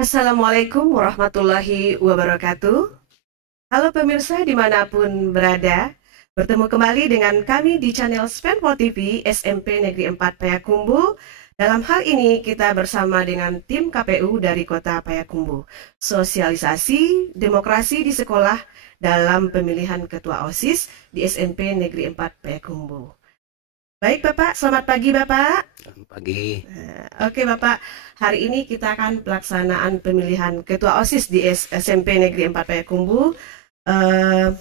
Assalamualaikum warahmatullahi wabarakatuh. Halo pemirsa dimanapun berada, bertemu kembali dengan kami di channel Spenpol TV SMP Negeri 4 Payakumbuh. Dalam hal ini kita bersama dengan tim KPU dari Kota Payakumbuh. Sosialisasi demokrasi di sekolah dalam pemilihan ketua OSIS di SMP Negeri 4 Payakumbuh. Baik Bapak, selamat pagi Bapak. Pagi. Oke Bapak, hari ini kita akan pelaksanaan pemilihan ketua OSIS di SMP Negeri 4 Payakumbuh. Eh,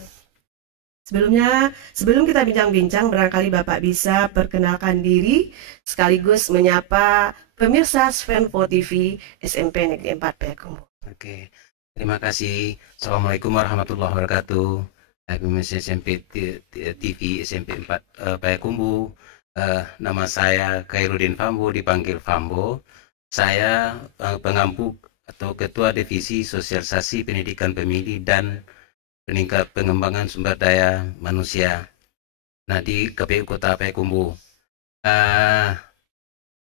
sebelum kita bincang-bincang, barangkali Bapak bisa perkenalkan diri sekaligus menyapa pemirsa Spenpol TV SMP Negeri 4 Payakumbuh. Oke, terima kasih. Assalamualaikum warahmatullahi wabarakatuh. Saya pemirsa SMP TV SMP 4 Payakumbuh. Nama saya Khairuddin Fambo, dipanggil Fambo. Saya pengampu atau Ketua Divisi Sosialisasi Pendidikan Pemilih dan Pengembangan Sumber Daya Manusia. Nah, di KPU Kota Payakumbuh.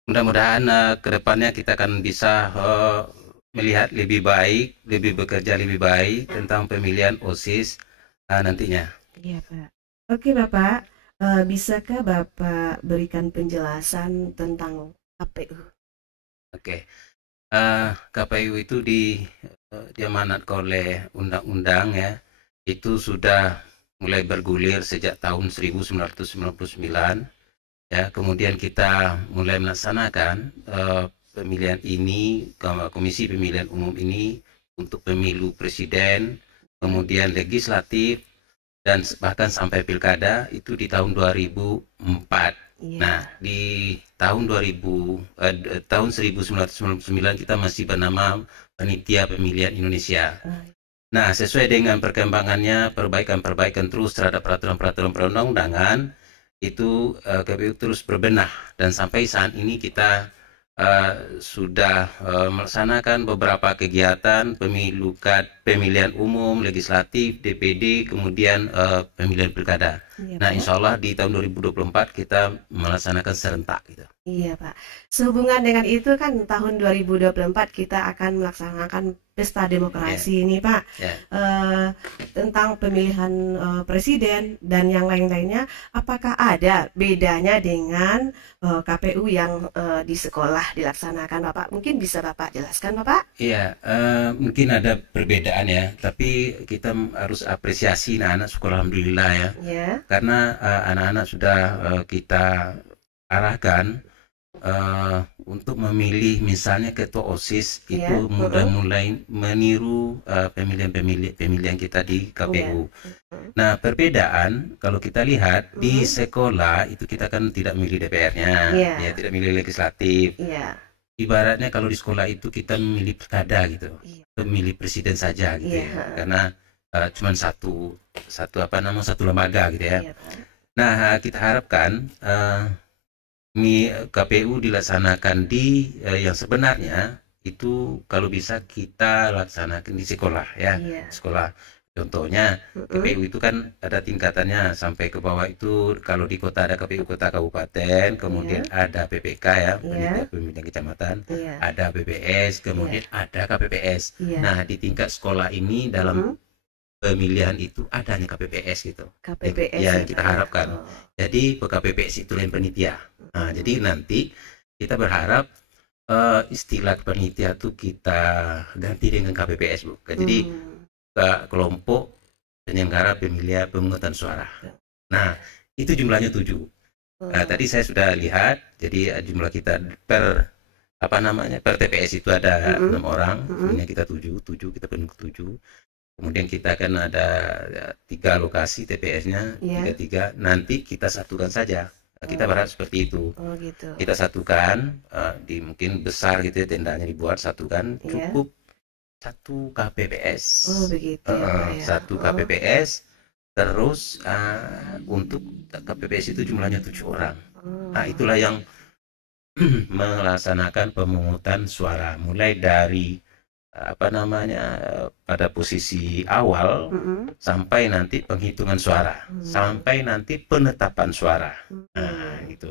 Mudah-mudahan ke depannya kita akan bisa melihat lebih baik, lebih bekerja lebih baik tentang pemilihan OSIS nantinya. Iya Pak. Oke Bapak, bisakah Bapak berikan penjelasan tentang KPU? Oke, KPU itu diamanatkan oleh undang-undang ya, itu sudah mulai bergulir sejak tahun 1999 ya. Kemudian kita mulai melaksanakan pemilihan ini, Komisi Pemilihan Umum ini untuk pemilu presiden, kemudian legislatif, dan bahkan sampai pilkada itu di tahun 2004. Iya. Nah, di tahun 1999 kita masih bernama Panitia Pemilihan Indonesia. Nah, sesuai dengan perkembangannya, perbaikan-perbaikan terus terhadap peraturan-peraturan perundang-undangan, itu KPU terus berbenah, dan sampai saat ini kita sudah melaksanakan beberapa kegiatan pemilihan umum, legislatif, DPD, kemudian pemilihan pilkada. Iya, Nah, Pak. insya Allah di tahun 2024 kita melaksanakan serentak gitu. Iya, Pak. Sehubungan dengan itu kan tahun 2024 kita akan melaksanakan pesta demokrasi ini, Pak. Tentang pemilihan presiden dan yang lain-lainnya, apakah ada bedanya dengan KPU yang di sekolah dilaksanakan, Bapak? Mungkin bisa Bapak jelaskan, Bapak? Iya, mungkin ada perbedaan ya, tapi kita harus apresiasi anak-anak sekolah, alhamdulillah ya. Ya. Karena anak-anak sudah kita arahkan untuk memilih misalnya ketua OSIS itu mulai meniru pemilihan kita di KPU. Nah, perbedaan kalau kita lihat di sekolah itu kita kan tidak memilih DPR-nya, ya tidak memilih legislatif. Ibaratnya kalau di sekolah itu kita memilih pilkada gitu, memilih presiden saja gitu ya, karena cuma satu lembaga gitu ya. Nah, kita harapkan KPU dilaksanakan di yang sebenarnya itu kalau bisa kita laksanakan di sekolah ya. Sekolah contohnya KPU itu kan ada tingkatannya sampai ke bawah, itu kalau di kota ada KPU kota kabupaten, kemudian ada PPK ya, Panitia Pemilihan Kecamatan, ada PPS, kemudian ada KPPS. Nah, di tingkat sekolah ini dalam pemilihan itu adanya KPPS gitu. KPPS ya, kita harapkan. Jadi KPPS itu yang panitia. Nah, jadi nanti kita berharap istilah panitia itu kita ganti dengan KPPS, Bu. Jadi kelompok penyelenggara pemilihan pemungutan suara. Nah, itu jumlahnya 7. Nah, tadi saya sudah lihat, jadi jumlah kita per TPS itu ada 6 orang, sebenarnya kita 7 kita penuh 7. Kemudian kita akan ada 3 lokasi TPS-nya, 3. Nanti kita satukan saja. Kita berharap seperti itu. Gitu. Kita satukan, di mungkin besar gitu ya, tendanya dibuat, satukan, cukup 1 KPPS. Begitu ya. 1 KPPS, terus untuk KPPS itu jumlahnya 7 orang. Nah, itulah yang melaksanakan pemungutan suara, mulai dari pada posisi awal sampai nanti penghitungan suara, sampai nanti penetapan suara. Nah, itu.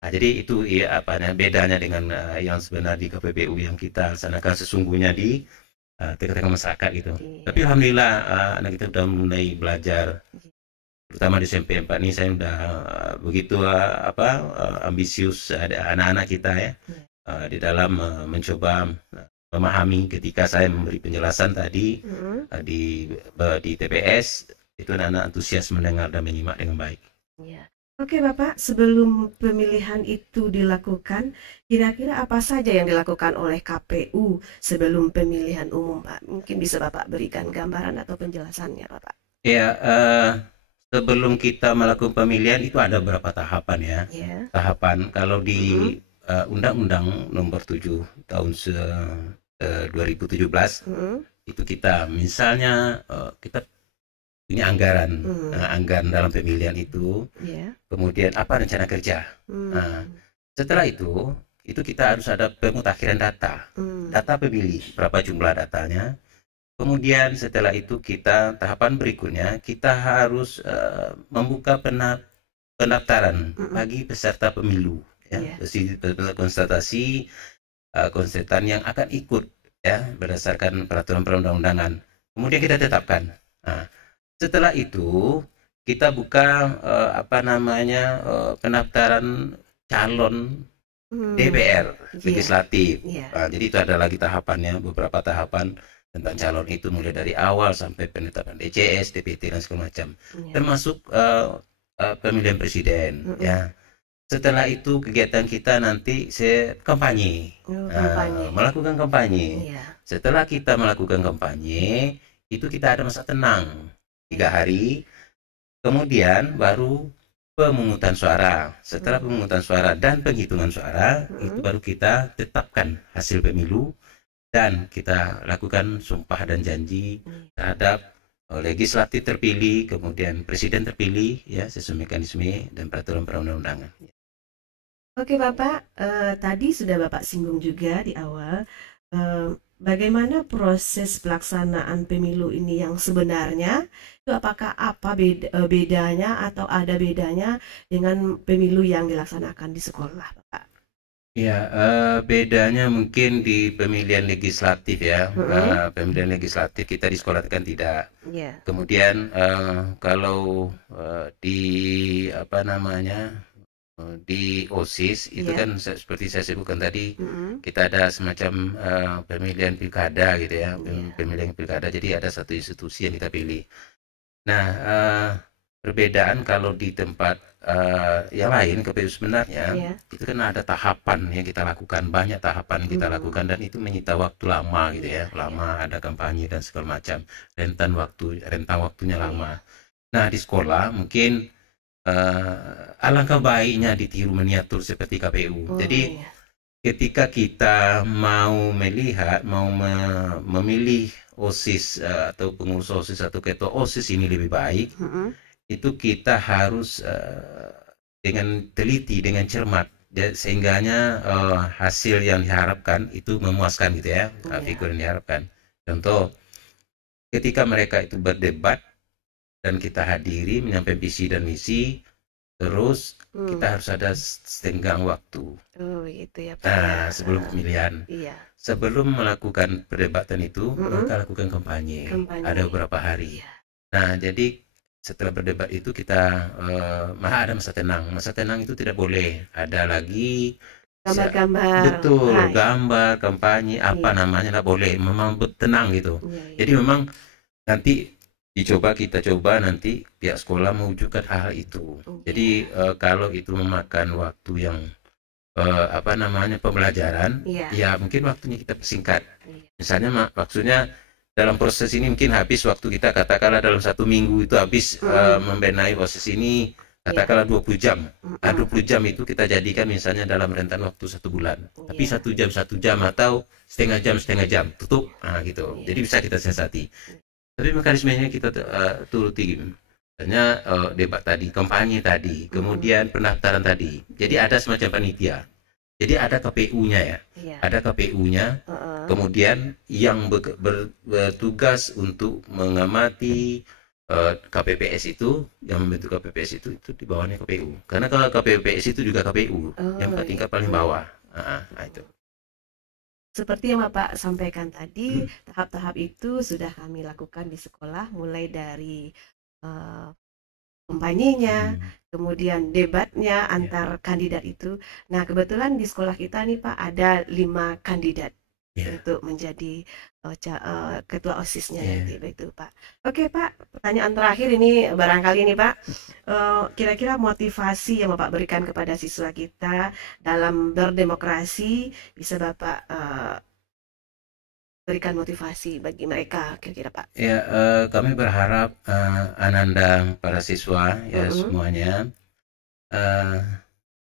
Nah, jadi itu ya bedanya dengan yang sebenarnya di KPPU yang kita laksanakan sesungguhnya di tengah-tengah masyarakat gitu. Tapi Iya. alhamdulillah anak kita udah mulai belajar, terutama di SMP 4 ini saya udah begitu ambisius ada anak-anak kita ya Iya. di dalam mencoba memahami ketika saya memberi penjelasan tadi di TPS itu anak-anak antusias mendengar dan menyimak dengan baik. Iya. Oke Bapak, sebelum pemilihan itu dilakukan, kira-kira apa saja yang dilakukan oleh KPU sebelum pemilihan umum, Pak? Mungkin bisa Bapak berikan gambaran atau penjelasannya, Bapak. Ya, sebelum kita melakukan pemilihan itu ada beberapa tahapan ya. Ya. Tahapan kalau di Undang-Undang Nomor 7 tahun 2017 itu kita misalnya kita punya anggaran, anggaran dalam pemilihan itu, kemudian apa rencana kerja. Nah, setelah itu kita harus ada pemutakhiran data pemilih, berapa jumlah datanya. Kemudian setelah itu tahapan berikutnya kita harus membuka pendaftaran bagi peserta pemilu, ya, konstatasi konsultan yang akan ikut ya berdasarkan peraturan perundang-undangan. Kemudian kita tetapkan. Nah, setelah itu kita buka pendaftaran calon DPR legislatif. Nah, jadi itu ada lagi tahapannya, beberapa tahapan tentang calon itu mulai dari awal sampai penetapan DCS, DPT dan segala macam, termasuk pemilihan presiden. Ya. Setelah itu kegiatan kita nanti kampanye, melakukan kampanye. Setelah kita melakukan kampanye, itu kita ada masa tenang 3 hari, kemudian baru pemungutan suara. Setelah pemungutan suara dan penghitungan suara, itu baru kita tetapkan hasil pemilu dan kita lakukan sumpah dan janji terhadap legislatif terpilih, kemudian presiden terpilih ya sesuai mekanisme dan peraturan perundang-undangan. Oke Bapak, tadi sudah Bapak singgung juga di awal bagaimana proses pelaksanaan pemilu ini yang sebenarnya itu apakah bedanya atau ada bedanya dengan pemilu yang dilaksanakan di sekolah, Bapak? Ya, bedanya mungkin di pemilihan legislatif ya. Pemilihan legislatif kita di sekolah kan tidak. Kemudian kalau di di OSIS itu kan seperti saya sebutkan tadi, kita ada semacam pemilihan pilkada gitu ya, pemilihan pilkada. Jadi ada satu institusi yang kita pilih. Nah, perbedaan kalau di tempat yang lain KPU sebenarnya itu kan ada tahapan yang kita lakukan, banyak tahapan yang kita lakukan, dan itu menyita waktu lama gitu ya, lama, ada kampanye dan segala macam, rentang waktunya lama. Nah, di sekolah mungkin alangkah baiknya ditiru miniatur seperti KPU. Jadi ketika kita mau memilih OSIS atau pengurus OSIS atau ketua OSIS ini lebih baik, itu kita harus dengan teliti, dengan cermat, sehingganya hasil yang diharapkan itu memuaskan gitu ya, figur yang diharapkan. Contoh, ketika mereka itu berdebat dan kita hadiri menyampaikan visi dan misi, terus kita harus ada setenggang waktu. Gitu ya, Pak. Nah, sebelum pemilihan, sebelum melakukan perdebatan itu, mereka lakukan kampanye. Ada beberapa hari. Nah, jadi setelah berdebat itu kita ada masa tenang. Masa tenang itu tidak boleh. Ada lagi gambar-gambar. Betul, gambar, kampanye, apa namanya, tidak boleh. Memang tenang gitu. Jadi memang nanti kita coba nanti pihak sekolah mewujudkan hal itu. Jadi kalau itu memakan waktu yang pembelajaran, ya mungkin waktunya kita persingkat. Misalnya maksudnya dalam proses ini mungkin habis waktu kita, katakanlah dalam 1 minggu itu habis membenahi proses ini, katakanlah 20 jam. 20 jam itu kita jadikan misalnya dalam rentan waktu 1 bulan. Tapi 1 jam atau setengah jam tutup, gitu. Jadi bisa kita siasati. Tapi mekanismenya kita turuti, misalnya debat tadi, kampanye tadi, kemudian pendaftaran tadi. Jadi ada semacam panitia. Jadi ada KPU-nya ya, ada KPU-nya. Kemudian yang bertugas untuk mengamati KPPS itu yang membentuk KPPS itu di bawahnya KPU. Karena kalau KPPS itu juga KPU yang tingkat paling bawah. Nah itu. Seperti yang Bapak sampaikan tadi, tahap-tahap itu sudah kami lakukan di sekolah, mulai dari kampanyenya, kemudian debatnya antar kandidat itu. Nah, kebetulan di sekolah kita nih Pak ada 5 kandidat untuk menjadi ketua OSIS-nya nanti begitu Pak. Oke Pak, pertanyaan terakhir ini barangkali nih Pak, kira-kira motivasi yang Bapak berikan kepada siswa kita dalam berdemokrasi, bisa Bapak berikan motivasi bagi mereka kira-kira Pak? Ya, kami berharap Ananda, para siswa ya semuanya,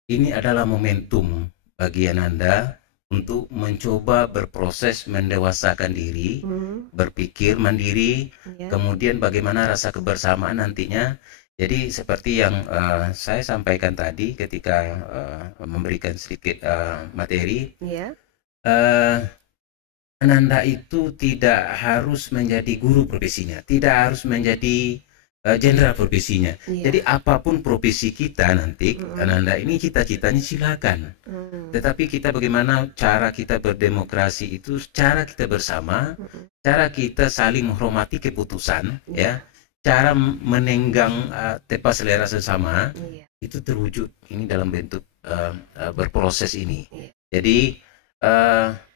ini adalah momentum bagi Ananda untuk mencoba berproses mendewasakan diri, berpikir mandiri, kemudian bagaimana rasa kebersamaan nantinya. Jadi seperti yang saya sampaikan tadi ketika memberikan sedikit materi, Ananda itu tidak harus menjadi guru profesinya, tidak harus menjadi jenderal profesinya. Jadi apapun profesi kita nanti, Ananda ini cita-citanya silakan. Tetapi kita bagaimana cara kita berdemokrasi itu, cara kita bersama, cara kita saling menghormati keputusan, ya, cara menenggang tepat selera sesama, itu terwujud ini dalam bentuk berproses ini. Jadi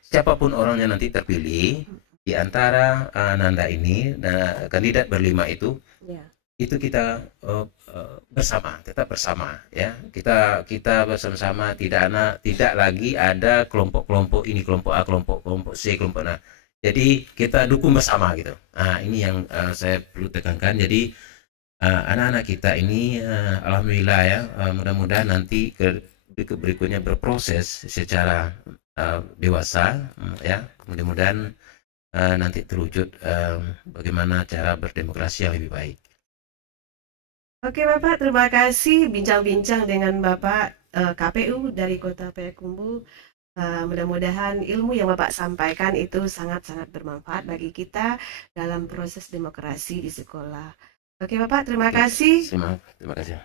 siapapun orangnya nanti terpilih di antara Ananda ini, kandidat berlima itu kita bersama, tetap bersama ya. Kita bersama-sama, tidak lagi ada kelompok-kelompok ini, kelompok A, kelompok C, kelompok nah. Jadi kita dukung bersama gitu. Nah, ini yang saya perlu tekankan. Jadi anak-anak kita ini alhamdulillah ya, mudah-mudahan nanti berikutnya berproses secara dewasa ya. Mudah-mudahan nanti terwujud bagaimana cara berdemokrasi yang lebih baik. Oke Bapak, terima kasih bincang-bincang dengan Bapak KPU dari Kota Payakumbuh. Mudah-mudahan ilmu yang Bapak sampaikan itu sangat-sangat bermanfaat bagi kita dalam proses demokrasi di sekolah. Oke Bapak, terima kasih. Terima kasih.